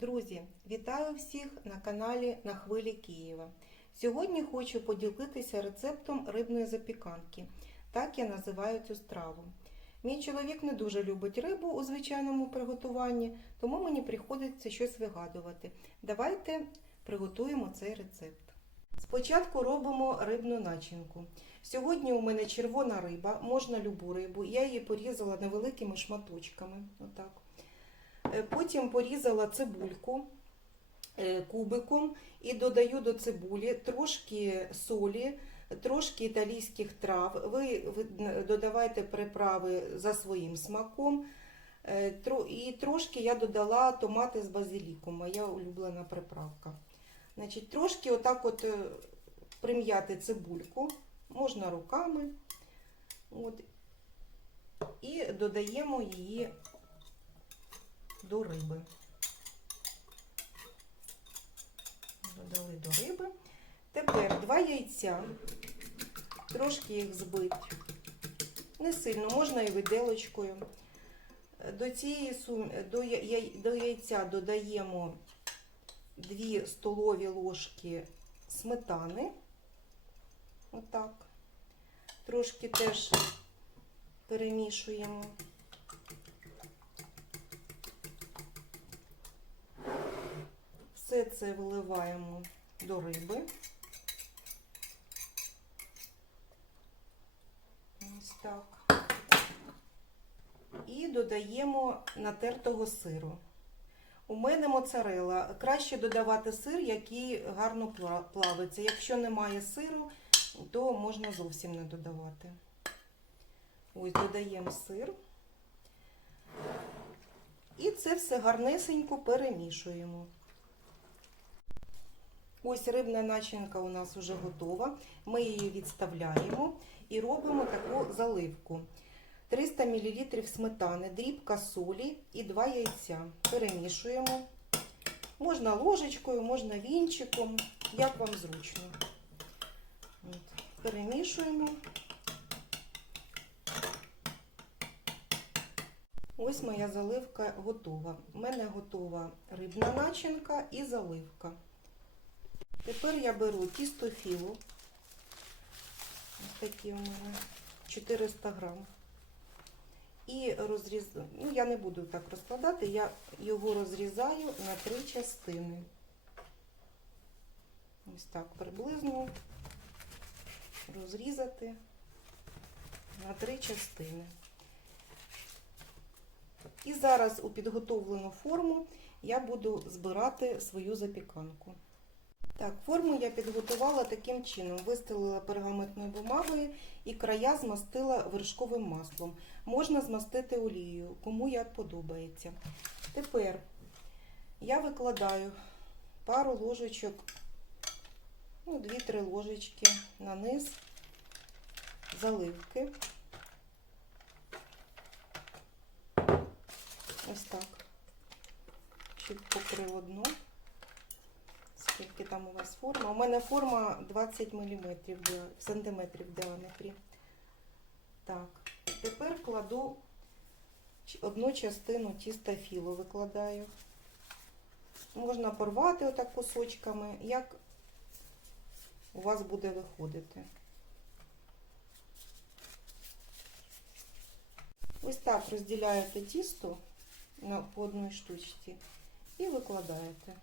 Друзі, вітаю всіх на каналі На Хвилі Києва. Сьогодні хочу поділитися рецептом рибної запіканки. Так я називаю цю страву. Мій чоловік не дуже любить рибу у звичайному приготуванні, тому мені приходиться щось вигадувати. Давайте приготуємо цей рецепт. Спочатку робимо рибну начинку. Сьогодні у мене червона риба, можна любу рибу. Я її порізала невеликими шматочками. Отак. Е, Потім порізала цибульку е, кубиком і додаю до цибулі трошки солі, трошки італійських трав. Ви додавайте приправи за своїм смаком. Е, І трошки я додала томати з базиліком, моя улюблена приправка. Значить, трошки отак от прим'яти цибульку, можна руками. От. І додаємо її до риби. Додали до риби. Тепер два яйця, трошки їх збити. Не сильно, можна і виделочкою. До цієї сум... до, я... до яйця додаємо 2 столові ложки сметани. Отак. Трошки теж перемішуємо. Все це виливаємо до риби. Ось так. І додаємо натертого сиру. У мене моцарела. Краще додавати сир, який гарно плавиться. Якщо немає сиру, то можна зовсім не додавати. Ось додаємо сир. І це все гарнесенько перемішуємо. Ось рибна начинка у нас вже готова. Ми її відставляємо і робимо таку заливку. 300 мл сметани, дрібка солі і 2 яйця. Перемішуємо. Можна ложечкою, можна вінчиком, як вам зручно. От. Перемішуємо. Ось моя заливка готова. У мене готова рибна начинка і заливка. Тепер я беру тісто філо. Ось такі у мене 400 грам. І розрізаю, ну я не буду так розкладати, я його розрізаю на три частини. Ось так приблизно розрізати на три частини. І зараз у підготовлену форму я буду збирати свою запіканку. Так, форму я підготувала таким чином. Вистелила пергаментною бумагою і края змастила вершковим маслом. Можна змастити олією, кому як подобається. Тепер я викладаю пару ложечок, ну, 2-3 ложечки на низ заливки. Ось так, щоб покрило дно скільки там у вас форма. У мене форма 20 мм сантиметрів в діаметрі. Так, тепер кладу одну частину тіста філо викладаю. Можна порвати отак кусочками, як у вас буде виходити. Ось так розділяєте тісто по одній штучці і викладаєте.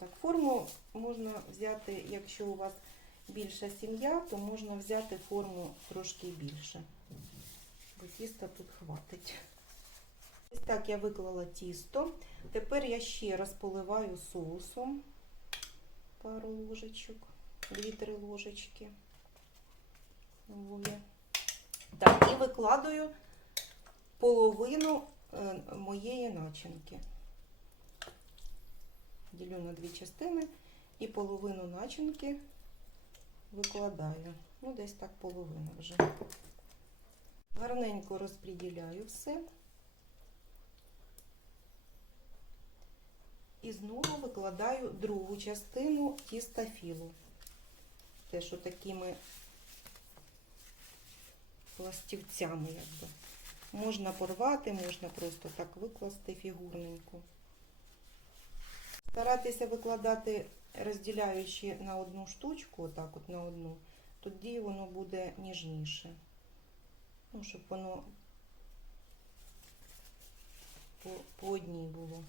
Так. Форму можна взяти, якщо у вас більша сім'я, то можна взяти форму трошки більше, бо тіста тут хватить. Ось так я виклала тісто. Тепер я ще раз поливаю соусом пару ложечок, 2-3 ложечки. Так, і викладаю половину е, моєї начинки ділю на дві частини і половину начинки викладаю. Ну, десь так половина вже. Гарненько розподіляю все. І знову викладаю другу частину тіста філу. Теж такими пластівцями, якби. Можна порвати, можна просто так викласти фігурненько. Старатися викладати, розділяючи на одну штучку, отак от на одну, тоді воно буде ніжніше. Ну, щоб воно по, по одній було.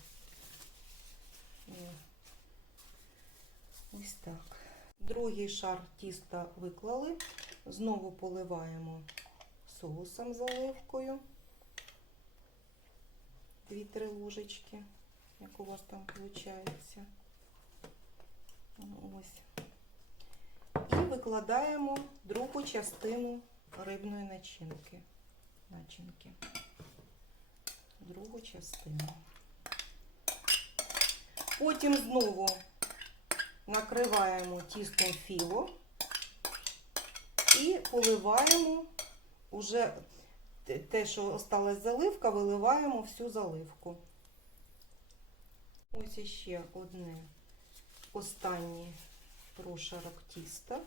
Ось так. Другий шар тіста виклали. Знову поливаємо соусом з оливкою. Дві-три ложечки, як у вас там виходить. Ось. І викладаємо другу частину рибної начинки. начинки. Другу частину. Потім знову накриваємо тістом філо і поливаємо уже те- те, що осталась заливка, виливаємо всю заливку. Ось іще одне останній прошарок тіста.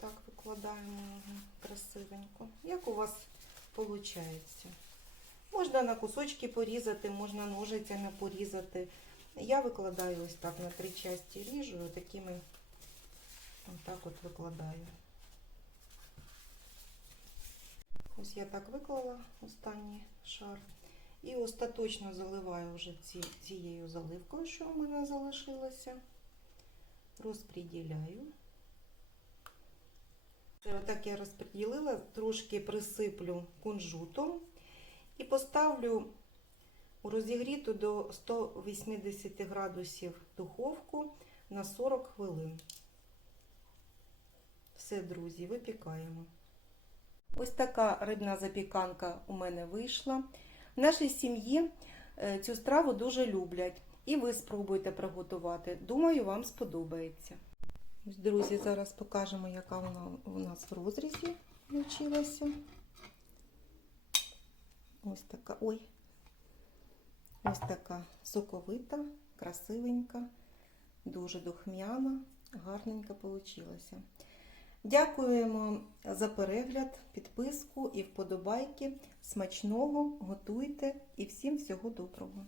Так викладаємо його красивенько. Як у вас виходить? Можна на кусочки порізати, можна ножицями порізати. Я викладаю ось так на три часті ріжу, такими отак от викладаю. Ось я так виклала останній шар. І остаточно заливаю вже ці, цією заливкою, що в мене залишилося. Розподіляю. Це отак я розподілила, трошки присиплю кунжутом і поставлю у розігріту до 180 градусів духовку на 40 хвилин. Все, друзі, випікаємо. Ось така рибна запіканка у мене вийшла. В нашій сім'ї е, цю страву дуже люблять. І ви спробуйте приготувати. Думаю, вам сподобається. Друзі, зараз покажемо, яка вона у нас в розрізі вийшла. Ось така. Ой. Ось така соковита, красивенька, дуже духмяна, гарненька получилася. Дякуємо за перегляд, підписку і вподобайки. Смачного, готуйте і всім всього доброго!